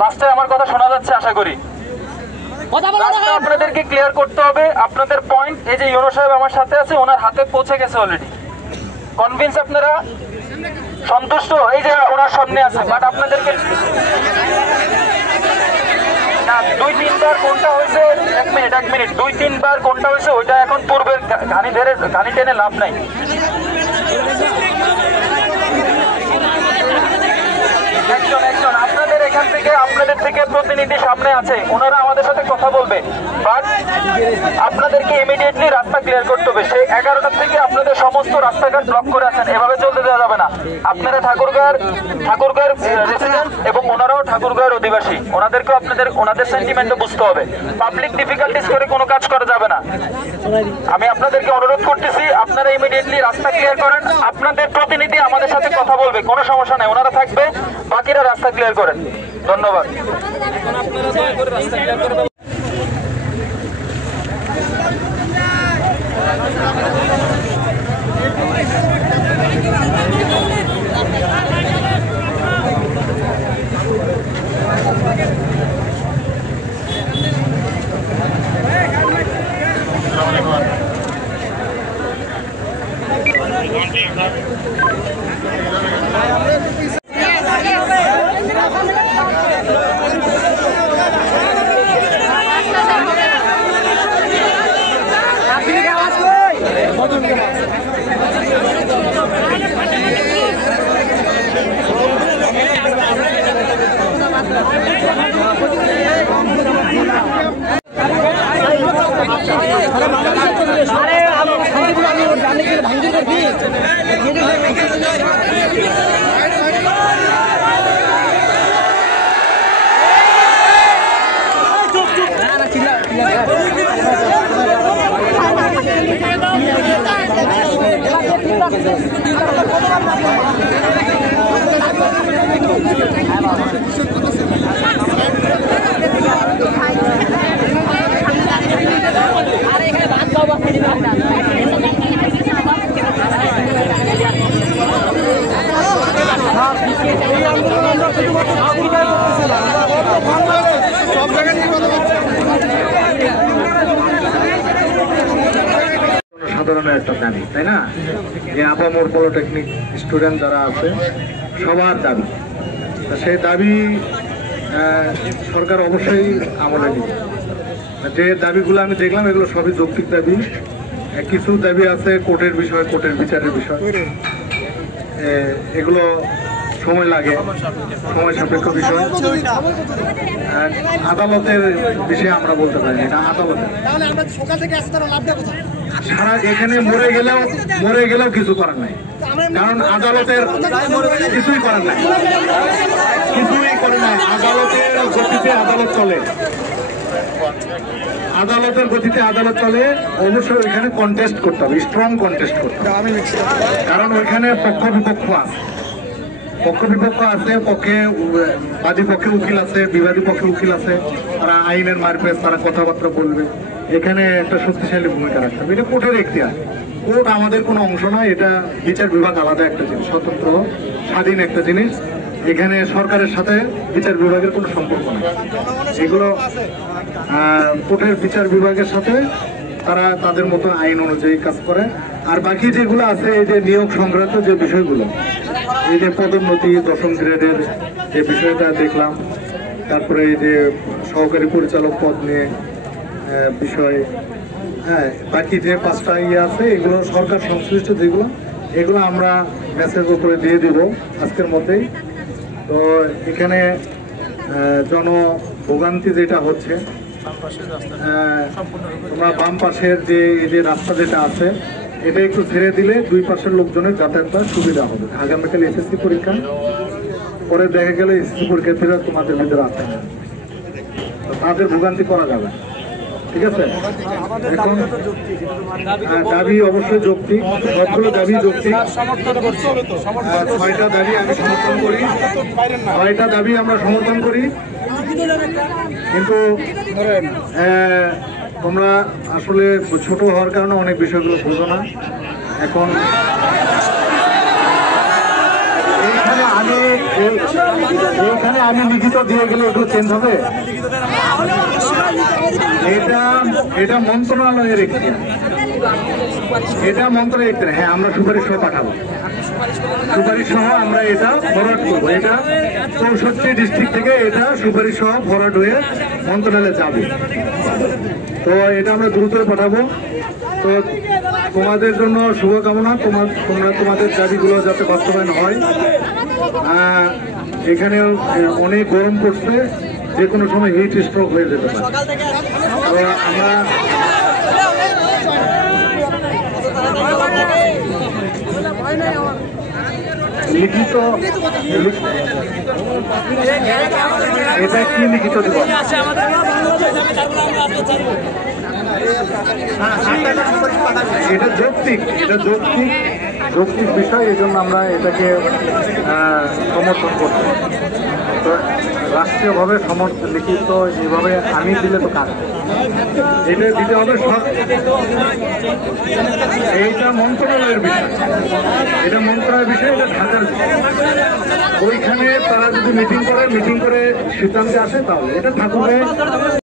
লাস্টে আমার কথা শোনা যাচ্ছে আশা করি। আপনাদেরকে ক্লিয়ার করতে হবে আপনাদের পয়েন্ট। এই যে ইউনো সাহেব আমার সাথে আছে, ওনার হাতে পৌঁছে গেছে অলরেডি। কনভিন্স আপনারা সন্তুষ্ট? এই যে ওনার সামনে আছে, বাট আপনাদেরকে না 2-3 বার কোনটা হয়েছে, এক মিনিট 2-3 বার কোনটা হয়েছে ওইটা এখন পূর্বের ঘানি টেনে লাভ নাই। একজন আপনাদের এখান থেকে আপনাদের থেকে প্রতিনিধি সামনে আছে, ওনারা আমাদের সাথে কথা বলবে, বাট আপনাদেরকে ইমিডিয়েটলি রাস্তা ক্লিয়ার করতে হবে। সেই 11টা থেকে আপনাদের সমস্ত রাস্তাঘাট ব্লক করে আছেন, এভাবে চলতে দেওয়া যাবে না। আপনারা ঠাকুরগাঁওয়ের রেসিডেন্ট এবং ওনারাও ঠাকুরগাঁওয়ের অধিবাসী, ওনাদেরকেও ওনাদের সেন্টিমেন্টও বুঝতে হবে। পাবলিক ডিফিকাল্টিস করে কোনো কাজ করা যাবে না। আমি আপনাদেরকে অনুরোধ করতেছি আপনারা ইমিডিয়েটলি রাস্তা ক্লিয়ার করেন। আপনাদের প্রতিনিধি আমাদের সাথে কথা বলবে, কোনো সমস্যা নেই, ওনারা থাকবে, বাকিরা রাস্তা ক্লিয়ার করেন। ধন্যবাদ। সাধারণের একটা দাবি, তাই না? যে আপামর পলিটেকনিক স্টুডেন্ট যারা আছে সবার দাবি, সেই দাবি সরকার অবশ্যই আমলে নিবে। যে দাবিগুলো আমি দেখলাম এগুলো সবই যৌক্তিক দাবি। কিছু দাবি আছে কোর্টের বিষয়, কোর্টের বিচারের বিষয়, এগুলো সময় লাগে, সময় সাপেক্ষ বিষয়। আদালতের বিষয়ে আমরা বলতে পারি না, আদালতের সারা এখানে মরে গেলেও কিছু করার নাই, কারণ আদালতের কিছুই করার নাই, কিছুই করে নাই। আদালতের গতিতে আদালত চলে, আদালতের গতিতে আদালত চলে। অবশ্যই ওইখানে কন্টেস্ট করতে হবে, স্ট্রং কন্টেস্ট করতে হবে, কারণ ওইখানে পক্ষ বিপক্ষ আছে, পক্ষে বাদী পক্ষে উকিল আছে, বিবাদী পক্ষে উকিল আছে, তারা আইনের মারফত তারা কথাবার্তা বলবে। এখানে একটা শক্তিশালী ভূমিকা রাখতে হবে। এটা কোর্টের এখতিয়ার, কোর্ট আমাদের কোনো অংশ নয়, এটা বিচার বিভাগ আলাদা একটা জিনিস, স্বতন্ত্র স্বাধীন একটা জিনিস। এখানে সরকারের সাথে বিচার বিভাগের কোনো সম্পর্ক নেই, এগুলো কোর্টের বিচার বিভাগের সাথে তারা তাদের মতো আইন অনুযায়ী কাজ করে। আর বাকি যেগুলো আছে, এই যে নিয়োগ সংক্রান্ত যে বিষয়গুলো, এই যে পদোন্নতি 10ম গ্রেডের যে বিষয়টা দেখলাম, তারপরে এই যে সহকারী পরিচালক পদ নিয়ে বিষয়, হ্যাঁ, বাকি যে 5টা আছে এগুলো সরকার সংশ্লিষ্ট যেগুলো, এগুলো আমরা মেসেজ উপরে দিয়ে দিব আজকের মধ্যেই। তো এখানে জনভোগান্তি যেটা হচ্ছে, তোমার বাম পাশের যে এই যে রাস্তা যেটা আছে, এটা একটু ছেড়ে দিলে 2 পাশের লোকজনের যাতায়াত করার সুবিধা হবে। আগামীকাল এসএসসি পরীক্ষা, পরে দেখা গেলে এসএসসি পরীক্ষার্থীরা তোমাদের ভিতরে আসে না, তাদের ভোগান্তি করা যাবে, ঠিক আছে? এখন দাবি অবশ্যই যৌক্তিক, সবগুলো দাবি যৌক্তিক। 6টা দাবি আমি সমর্থন করি, 6টা দাবি আমরা সমর্থন করি, কিন্তু তোমরা আসলে ছোট হওয়ার কারণে অনেক বিষয়গুলো বোঝো না। এখন এইখানে আমি এইখানে আমি লিখিত দিয়ে গেলে একটু চেঞ্জ হবে। এটা মন্ত্রণালয়ের একটি, এটা মন্ত্রণালয়ের একটি। হ্যাঁ, আমরা সুপারিশ সহ পাঠাবো, সুপারিশ সহ আমরা এটা ফরওয়ার্ড করবো। এটা 64 ডিস্ট্রিক্ট থেকে এটা সুপারিশ সহ ফরওয়ার্ড হয়ে মন্ত্রণালয়ে যাবে। তো এটা আমরা দ্রুত পাঠাবো। তো তোমাদের জন্য শুভকামনা, তোমরা তোমাদের দাবিগুলো যাতে বাস্তবায়ন হয়। এখানে অনেক গরম পড়ছে, যে কোনো সময় হিট স্ট্রোক হয়ে যেতে পারে। তো আমরা লিখিত, এটা কি লিখিত দেব? এটা যৌক্তিক, যৌক্তিক বিষয়, এই জন্য আমরা এটাকে সমর্থন করছি। তো রাষ্ট্রীয়ভাবে লিখিত এইভাবে আমি দিলে তো কাজ, এটা দিতে হবে। এইটা মন্ত্রণালয়ের বিষয়, এটা মন্ত্রণালয়ের বিষয়, এটা ঢাকার বিষয়। ওইখানে তারা যদি মিটিং করে সিদ্ধান্তে আসে তাহলে এটা ঠাকুরের